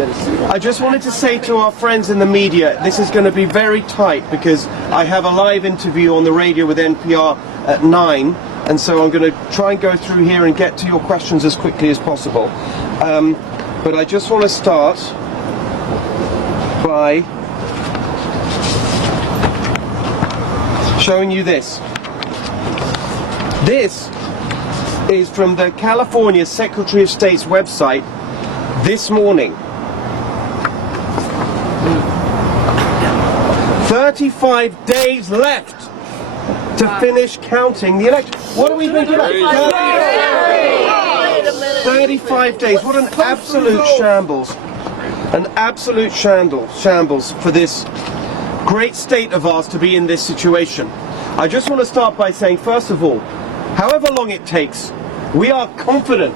I just wanted to say to our friends in the media, this is going to be very tight because I have a live interview on the radio with NPR at 9, and so I'm going to try and go through here and get to your questions as quickly as possible. But I just want to start by showing you this. This is from the California Secretary of State's website this morning. 35 days left to finish counting the election. What are we thinking about? 35 days. What an absolute shambles. An absolute shambles for this great state of ours to be in this situation. I just want to start by saying, first of all, however long it takes, we are confident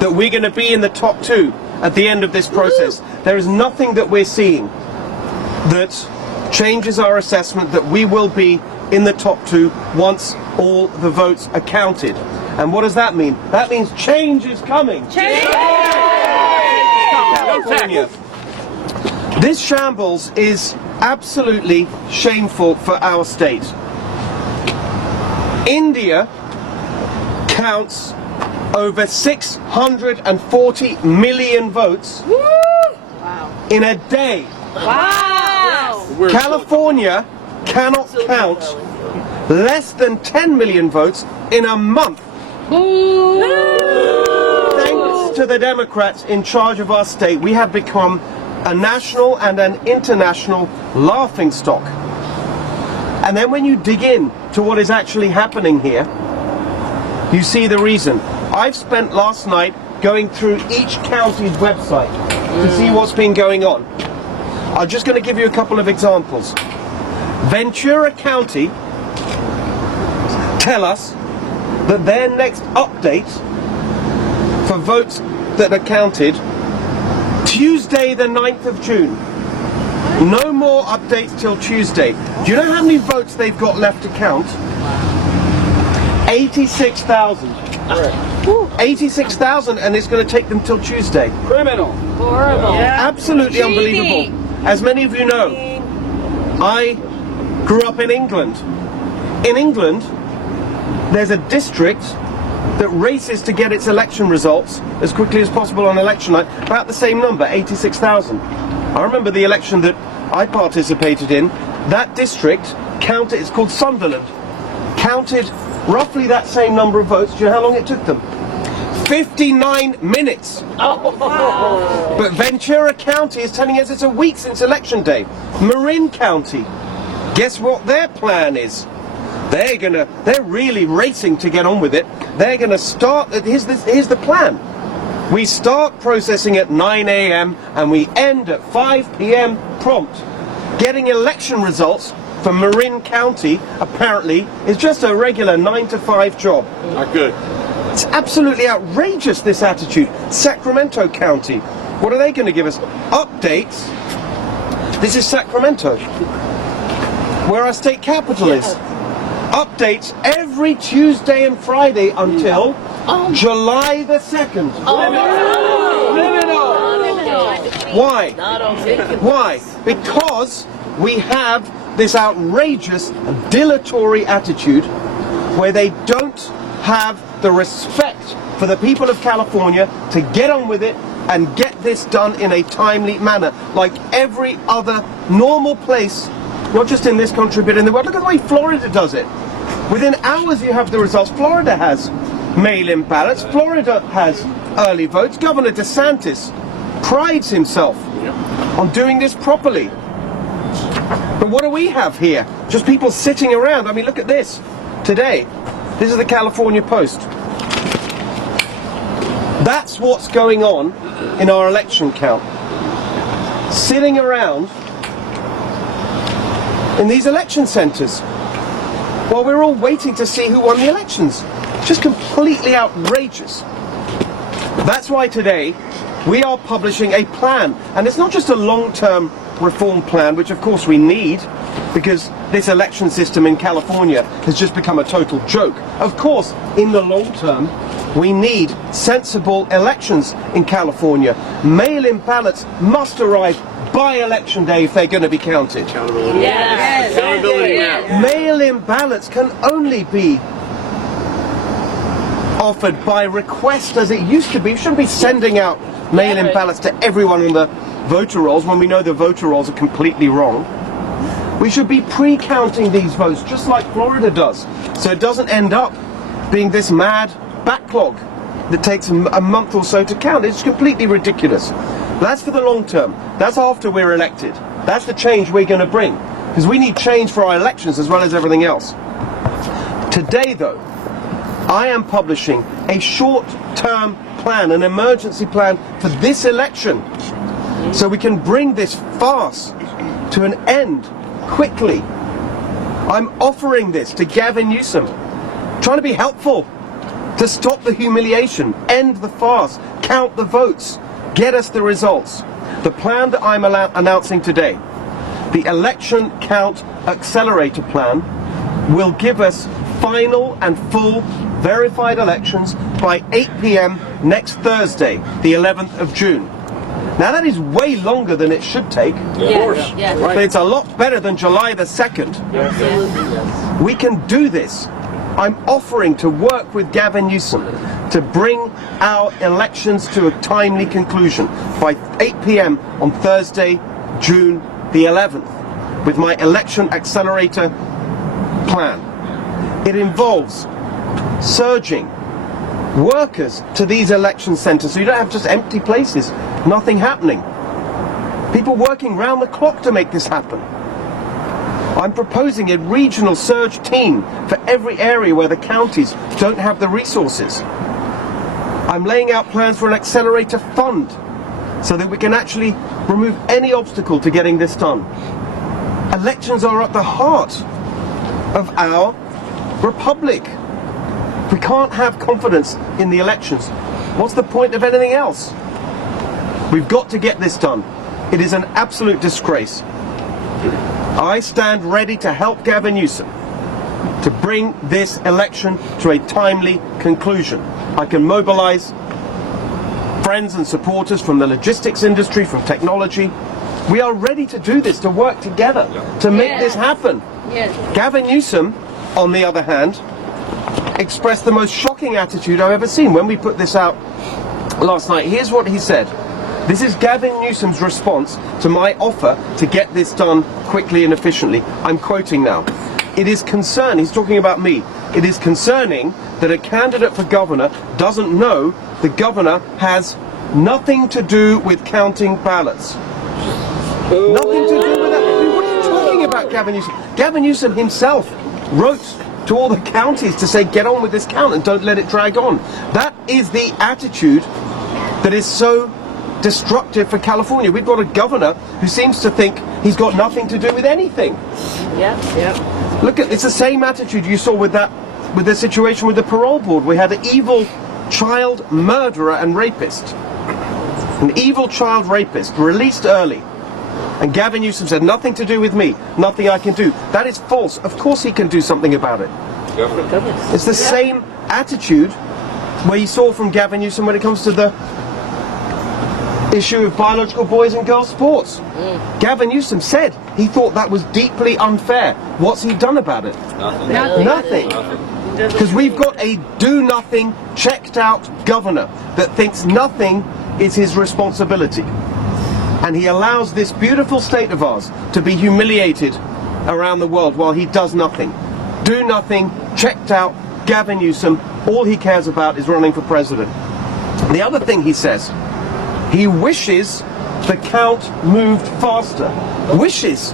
that we're going to be in the top 2 at the end of this process. There is nothing that we're seeing that changes our assessment that we will be in the top 2 once all the votes are counted. And what does that mean? That means change is coming. Change! California. This shambles is absolutely shameful for our state. India counts over 640 million votes in a day. Wow! California cannot count less than 10 million votes in a month. Thanks to the Democrats in charge of our state, we have become a national and an international laughingstock. And then when you dig in to what is actually happening here, you see the reason. I've spent last night going through each county's website to see what's been going on. I'm just going to give you a couple of examples. Ventura County tell us that their next update for votes that are counted, Tuesday the 9th of June. No more updates till Tuesday. Do you know how many votes they've got left to count? 86,000. 86,000, and it's going to take them till Tuesday. Criminal. Horrible. Yeah. Absolutely unbelievable. As many of you know, I grew up in England. In England, there's a district that races to get its election results as quickly as possible on election night, about the same number, 86,000. I remember the election that I participated in, that district counted, it's called Sunderland, counted roughly that same number of votes. Do you know how long it took them? 59 minutes. Oh, wow. But Ventura County is telling us it's a week since election day. Marin County, guess what their plan is? They're really racing to get on with it. They're gonna start, here's the plan. We start processing at 9 a.m. and we end at 5 p.m. prompt. Getting election results for Marin County, apparently, is just a regular 9 to 5 job. Not good. It's absolutely outrageous, this attitude. Sacramento County, what are they going to give us? Updates. This is Sacramento, where our state capital is. Updates every Tuesday and Friday until July the 2nd. Why? Why? Because we have this outrageous, dilatory attitude where they don't have the respect for the people of California to get on with it and get this done in a timely manner, like every other normal place, not just in this country but in the world. Look at the way Florida does it. Within hours you have the results. Florida has mail-in ballots. Florida has early votes. Governor DeSantis prides himself on doing this properly. But what do we have here? Just people sitting around. I mean, look at this. Today, this is the California Post. That's what's going on in our election count. Sitting around in these election centers while we're all waiting to see who won the elections. Just completely outrageous. That's why today we are publishing a plan, and it's not just a long-term reform plan, which of course we need, because this election system in California has just become a total joke. Of course, in the long term, We need sensible elections in California. Mail-in ballots must arrive by election day if they're going to be counted. Accountability. Yes. Accountability now. Mail-in ballots can only be offered by request as it used to be. We shouldn't be sending out mail-in ballots to everyone on the voter rolls when we know the voter rolls are completely wrong. We should be pre-counting these votes just like Florida does, so it doesn't end up being this mad backlog that takes a month or so to count. It's completely ridiculous. That's for the long term. That's after we're elected. That's the change we're going to bring, because we need change for our elections as well as everything else. Today, though, I am publishing a short-term plan, an emergency plan for this election, so we can bring this farce to an end quickly. I'm offering this to Gavin Newsom, trying to be helpful, to stop the humiliation, end the farce, count the votes, get us the results. The plan that I'm announcing today, the Election Count Accelerator Plan, will give us final and full verified elections by 8 p.m. next Thursday, the 11th of June. Now that is way longer than it should take. Of course. Yes. But it's a lot better than July the 2nd. Yes. We can do this. I'm offering to work with Gavin Newsom to bring our elections to a timely conclusion by 8 p.m. on Thursday, June the 11th, with my Election Accelerator Plan. It involves surging workers to these election centres, so you don't have just empty places, nothing happening. People working round the clock to make this happen. I'm proposing a regional surge team for every area where the counties don't have the resources. I'm laying out plans for an accelerator fund so that we can actually remove any obstacle to getting this done. Elections are at the heart of our republic. We can't have confidence in the elections. What's the point of anything else? We've got to get this done. It is an absolute disgrace. I stand ready to help Gavin Newsom to bring this election to a timely conclusion. I can mobilize friends and supporters from the logistics industry, from technology. We are ready to do this, to work together, to make this happen. Yes. Gavin Newsom, on the other hand, expressed the most shocking attitude I've ever seen. When we put this out last night, here's what he said. This is Gavin Newsom's response to my offer to get this done quickly and efficiently. I'm quoting now. It is concern, he's talking about me, it is concerning that a candidate for governor doesn't know the governor has nothing to do with counting ballots. Nothing to do with that. I mean, what are you talking about, Gavin Newsom? Gavin Newsom himself wrote to all the counties to say, get on with this count and don't let it drag on. That is the attitude that is so destructive for California. We've got a governor who seems to think he's got nothing to do with anything. Yep. Look at, it's the same attitude you saw with the situation with the parole board. We had an evil child murderer and rapist. An evil child rapist released early. And Gavin Newsom said, nothing to do with me, nothing I can do. That is false. Of course he can do something about it. It's the same attitude where you saw from Gavin Newsom when it comes to the issue of biological boys and girls sports. Gavin Newsom said he thought that was deeply unfair. What's he done about it? Nothing. Because we've got a do-nothing, checked-out governor that thinks nothing is his responsibility. And he allows this beautiful state of ours to be humiliated around the world while he does nothing. Do nothing, checked out, Gavin Newsom, all he cares about is running for president. The other thing he says, he wishes the count moved faster. Wishes.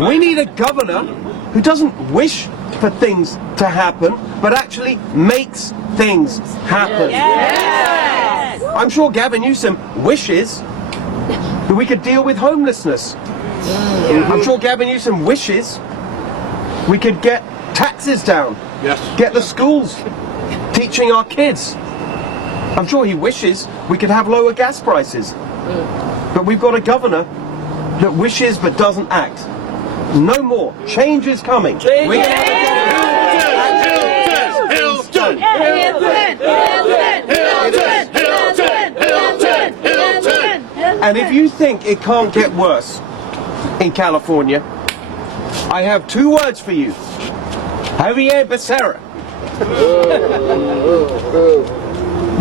We need a governor who doesn't wish for things to happen, but actually makes things happen. Yes. I'm sure Gavin Newsom wishes that we could deal with homelessness. I'm sure Gavin Newsom wishes we could get taxes down. Yes. Get the schools teaching our kids. I'm sure he wishes we could have lower gas prices. But we've got a governor that wishes but doesn't act. No more. Change is coming. We're gonna have a governor. Hilton! And if you think it can't get worse in California, I have two words for you. Xavier Becerra.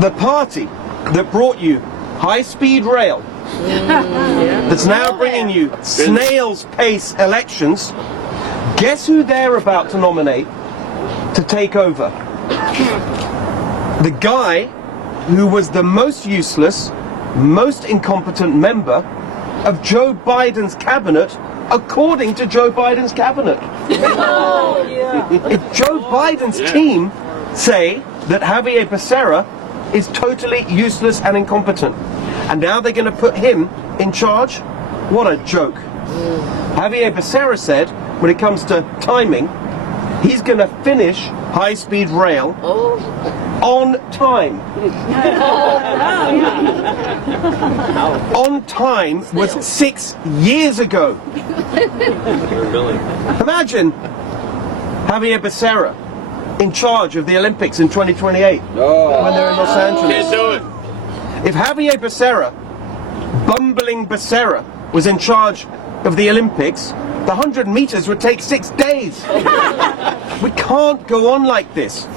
The party that brought you high-speed rail, that's now bringing you snail's pace elections, guess who they're about to nominate to take over? The guy who was the most useless, most incompetent member of Joe Biden's cabinet, according to Joe Biden's cabinet. If Joe Biden's team say that Xavier Becerra is totally useless and incompetent, and now they're going to put him in charge, what a joke. Xavier Becerra said, when it comes to timing, he's going to finish high-speed rail on time. On time was 6 years ago. Imagine Xavier Becerra in charge of the Olympics in 2028 when they're in Los Angeles. Can't do it. If Xavier Becerra, bumbling Becerra, was in charge of the Olympics, the 100 meters would take 6 days. We can't go on like this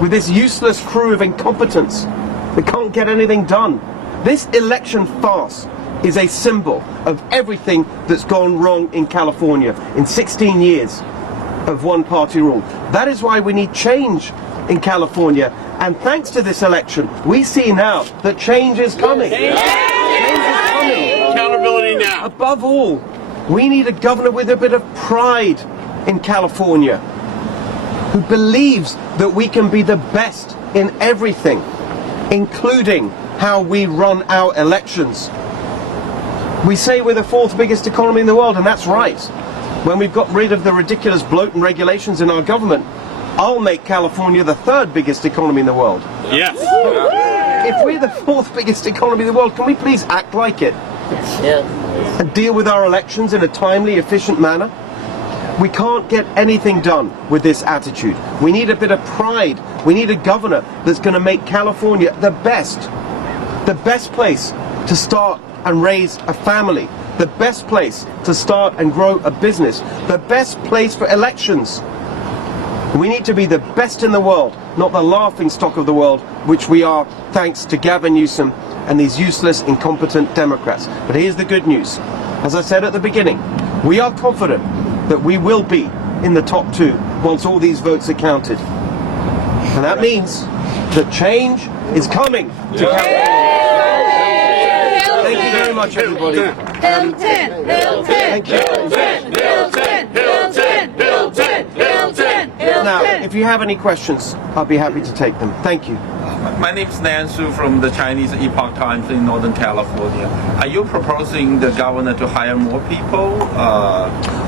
with this useless crew of incompetence. We can't get anything done. This election farce is a symbol of everything that's gone wrong in California in 16 years of one-party rule. That is why we need change in California. And thanks to this election, we see now that change is coming. Change is coming. Accountability now. Above all, we need a governor with a bit of pride in California, who believes that we can be the best in everything, including how we run our elections. We say we're the fourth biggest economy in the world, and that's right. When we've got rid of the ridiculous bloat and regulations in our government, I'll make California the third biggest economy in the world. Yes. If we're the fourth biggest economy in the world, can we please act like it? And deal with our elections in a timely, efficient manner? We can't get anything done with this attitude. We need a bit of pride. We need a governor that's going to make California the best place to start and raise a family, the best place to start and grow a business, the best place for elections. We need to be the best in the world, not the laughing stock of the world, which we are thanks to Gavin Newsom and these useless, incompetent Democrats. But here's the good news. As I said at the beginning, we are confident that we will be in the top two once all these votes are counted. And that means that change is coming to California. Thank you very much, everybody. Thank you. Now, if you have any questions, I'll be happy to take them. Thank you. My name is Nan Su from the Chinese Epoch Times in Northern California. Are you proposing the governor to hire more people?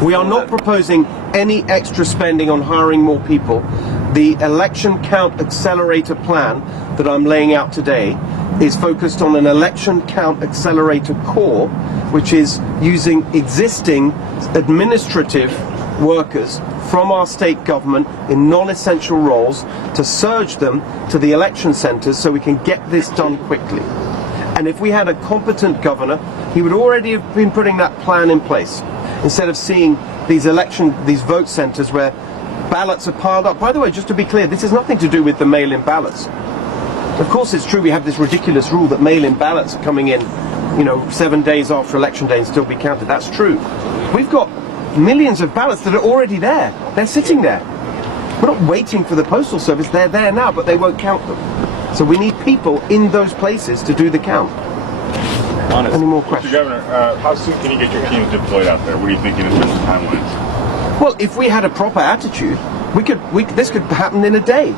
We are not proposing any extra spending on hiring more people. The Election Count Accelerator Plan that I'm laying out today is focused on an Election Count Accelerator Core, which is using existing administrative workers from our state government in non-essential roles to surge them to the election centers so we can get this done quickly. And if we had a competent governor, he would already have been putting that plan in place, instead of seeing these vote centers where ballots are piled up. By the way, just to be clear, this has nothing to do with the mail-in ballots. Of course, it's true we have this ridiculous rule that mail-in ballots are coming in, 7 days after election day and still be counted. That's true. We've got millions of ballots that are already there. They're sitting there. We're not waiting for the Postal Service. They're there now, but they won't count them. So we need people in those places to do the count. Honest. Any more questions? Mr. Governor, how soon can you get your teams deployed out there? What are you thinking in terms of timelines? Well, if we had a proper attitude, this could happen in a day.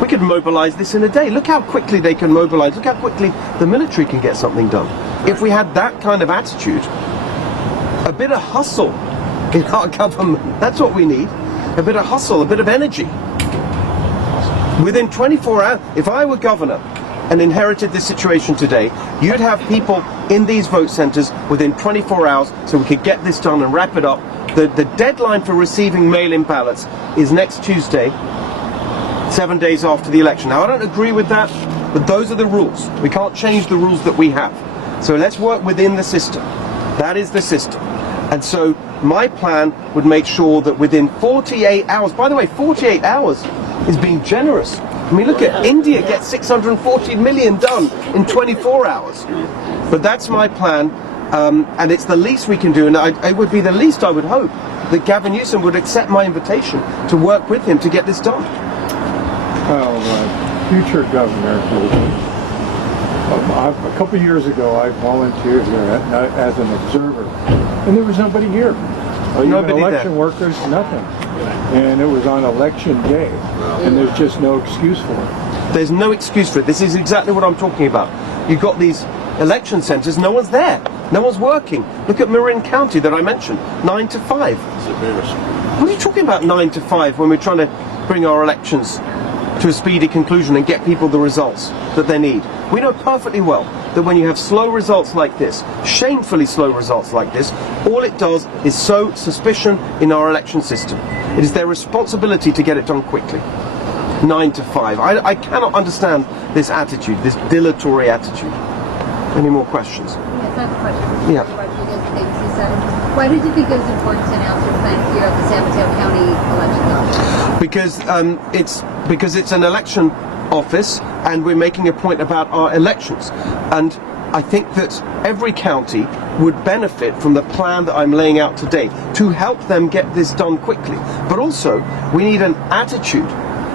We could mobilize this in a day. Look how quickly they can mobilize. Look how quickly the military can get something done. If we had that kind of attitude, a bit of hustle in our government, that's what we need. A bit of hustle, a bit of energy. Within 24 hours, if I were governor and inherited this situation today, you'd have people in these vote centers within 24 hours so we could get this done and wrap it up. The deadline for receiving mail-in ballots is next Tuesday, 7 days after the election. Now, I don't agree with that, but those are the rules. We can't change the rules that we have. So let's work within the system. That is the system. And so my plan would make sure that within 48 hours, by the way, 48 hours is being generous. I mean, look at India gets 640 million done in 24 hours. But that's my plan, and it's the least we can do, and it would be the least I would hope that Gavin Newsom would accept my invitation to work with him to get this done. Well, future governor, a couple of years ago, I volunteered here as an observer, and there was nobody here. Nobody election there. workers, nothing. And it was on election day, and there's just no excuse for it. There's no excuse for it. This is exactly what I'm talking about. You've got these election centres, no one's there. No one's working. Look at Marin County that I mentioned, 9 to 5. What are you talking about 9 to 5 when we're trying to bring our elections to a speedy conclusion and get people the results that they need? We know perfectly well that when you have slow results like this, shamefully slow results like this, all it does is sow suspicion in our election system. It is their responsibility to get it done quickly. 9 to 5. I cannot understand this attitude, this dilatory attitude. Any more questions? Yes, I have a question. Yeah. Why did you think it was important to announce your plan here at the San Mateo County election office? Because it's an election office and we're making a point about our elections. And I think that every county would benefit from the plan that I'm laying out today to help them get this done quickly. But also, we need an attitude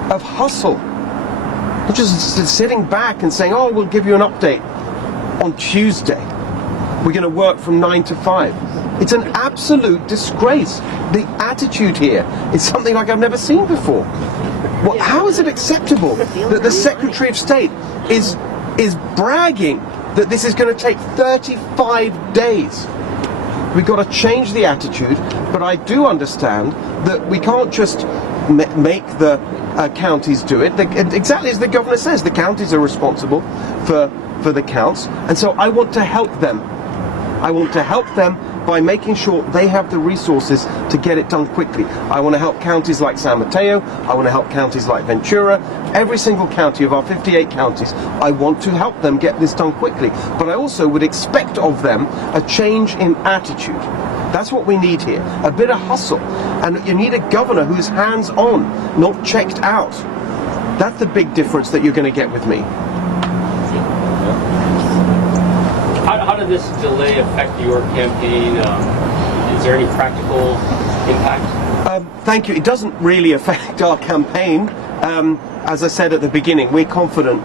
of hustle. Not just sitting back and saying, oh, we'll give you an update on Tuesday. We're going to work from 9 to 5. It's an absolute disgrace. The attitude here is something like I've never seen before. How is it acceptable that the Secretary of State is bragging that this is going to take 35 days? We've got to change the attitude, but I do understand that we can't just make the counties do it. Exactly as the governor says, the counties are responsible for the counts, and so I want to help them. I want to help them by making sure they have the resources to get it done quickly. I want to help counties like San Mateo, I want to help counties like Ventura, every single county of our 58 counties, I want to help them get this done quickly. But I also would expect of them a change in attitude. That's what we need here, a bit of hustle. And you need a governor who's hands-on, not checked out. That's the big difference that you're going to get with me. How did this delay affect your campaign? Is there any practical impact? Thank you. It doesn't really affect our campaign. As I said at the beginning, we're confident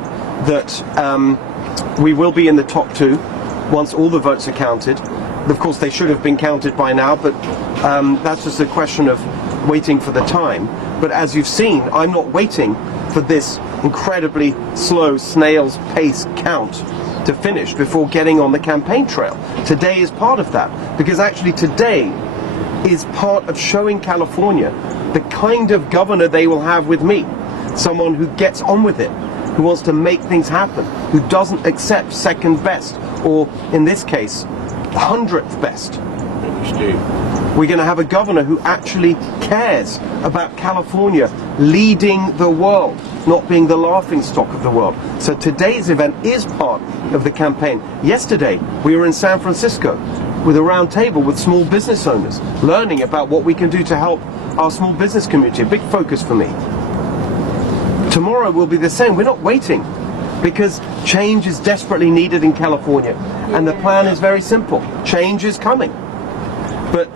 that we will be in the top 2 once all the votes are counted. Of course, they should have been counted by now, but that's just a question of waiting for the time. But as you've seen, I'm not waiting for this incredibly slow snail's pace count to finish before getting on the campaign trail. Today is part of that, because actually today is part of showing California the kind of governor they will have with me. Someone who gets on with it, who wants to make things happen, who doesn't accept second best, or in this case, 100th best. We're going to have a governor who actually cares about California leading the world, not being the laughingstock of the world. So today's event is part of the campaign. Yesterday, we were in San Francisco with a round table with small business owners, learning about what we can do to help our small business community, a big focus for me. Tomorrow will be the same. We're not waiting, because change is desperately needed in California. And the plan is very simple. Change is coming. But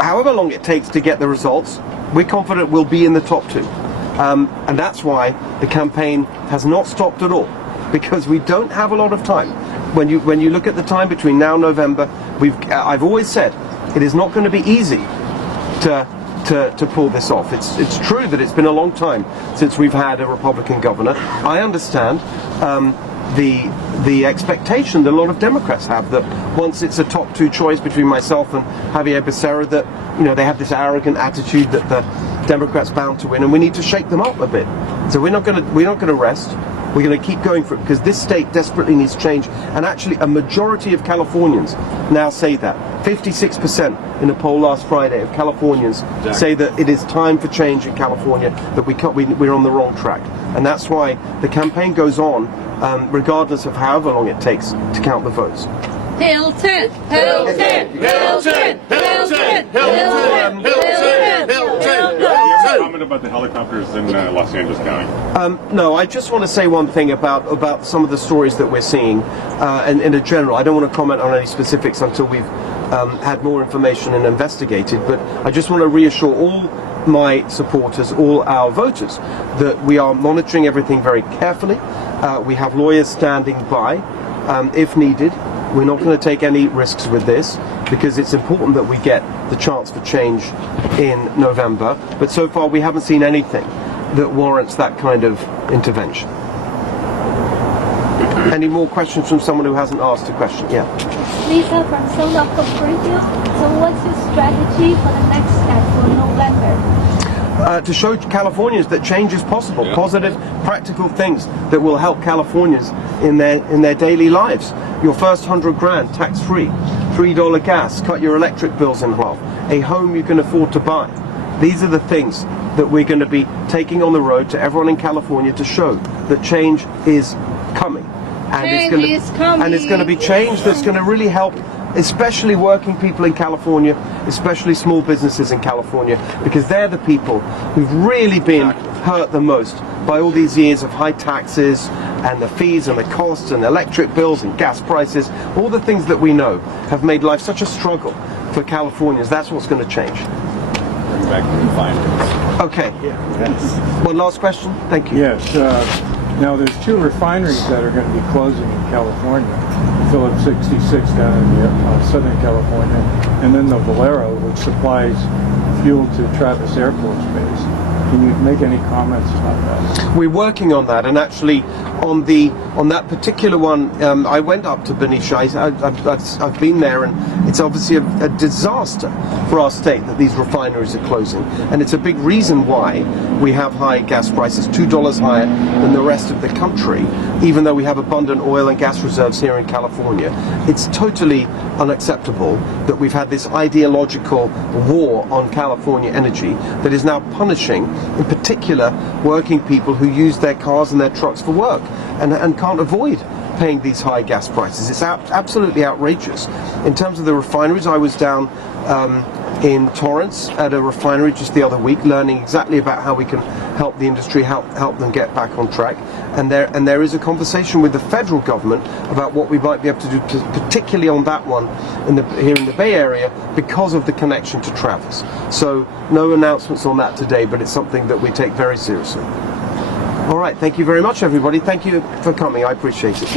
however long it takes to get the results, we're confident we'll be in the top 2. And that's why the campaign has not stopped at all, because we don't have a lot of time. When you look at the time between now and November, I've always said it is not going to be easy to pull this off. It's true that it's been a long time since we've had a Republican governor. I understand the expectation that a lot of Democrats have that once it's a top 2 choice between myself and Xavier Becerra, that they have this arrogant attitude that the Democrats bound to win, and we need to shake them up a bit. So we're not going to rest. We're going to keep going for it because this state desperately needs change. And actually, a majority of Californians now say that. 56% in a poll last Friday of Californians say that it is time for change in California, that we're on the wrong track. And that's why the campaign goes on, regardless of however long it takes to count the votes. Hilton! Hilton! Hilton! Hilton! Hilton! Comment about the helicopters in Los Angeles County. No, I just want to say one thing about some of the stories that we're seeing, and in a general. I don't want to comment on any specifics until we've had more information and investigated, but I just want to reassure all my supporters, all our voters, that we are monitoring everything very carefully. We have lawyers standing by if needed. We're not going to take any risks with this because it's important that we get the chance for change in November. But so far we haven't seen anything that warrants that kind of intervention. Any more questions from someone who hasn't asked a question? Yeah. Lisa from Southern California. So what's your strategy for the next step for November? To show Californians that change is possible, positive, practical things that will help Californians in their daily lives. Your first 100 grand tax-free, $3 gas, cut your electric bills in half, a home you can afford to buy. These are the things that we're going to be taking on the road to everyone in California to show that change is coming. And it's going to be change that's going to really help, especially working people in California, especially small businesses in California, because they're the people who've really been hurt the most by all these years of high taxes and the fees and the costs and electric bills and gas prices. All the things that we know have made life such a struggle for Californians. That's what's going to change. Bring back the refineries. Okay. One last question. Thank you. Yes. Now there's 2 refineries that are going to be closing in California. Phillips 66 down in Southern California, and then the Valero, which supplies fuel to Travis Air Force Base. Can you make any comments about that? We're working on that, and actually on that particular one, I went up to Benicia. I've been there, and it's obviously a disaster for our state that these refineries are closing, and it's a big reason why we have high gas prices, $2 higher than the rest of the country, even though we have abundant oil and gas reserves here in California. It's totally unacceptable that we've had this ideological war on California energy that is now punishing, in particular, working people who use their cars and their trucks for work and can't avoid paying these high gas prices. It's absolutely outrageous. In terms of the refineries, I was down in Torrance at a refinery just the other week, learning exactly about how we can help the industry, help them get back on track. And there is a conversation with the federal government about what we might be able to do, particularly on that one here in the Bay Area, because of the connection to Travis. So no announcements on that today, but it's something that we take very seriously. All right, thank you very much, everybody. Thank you for coming. I appreciate it.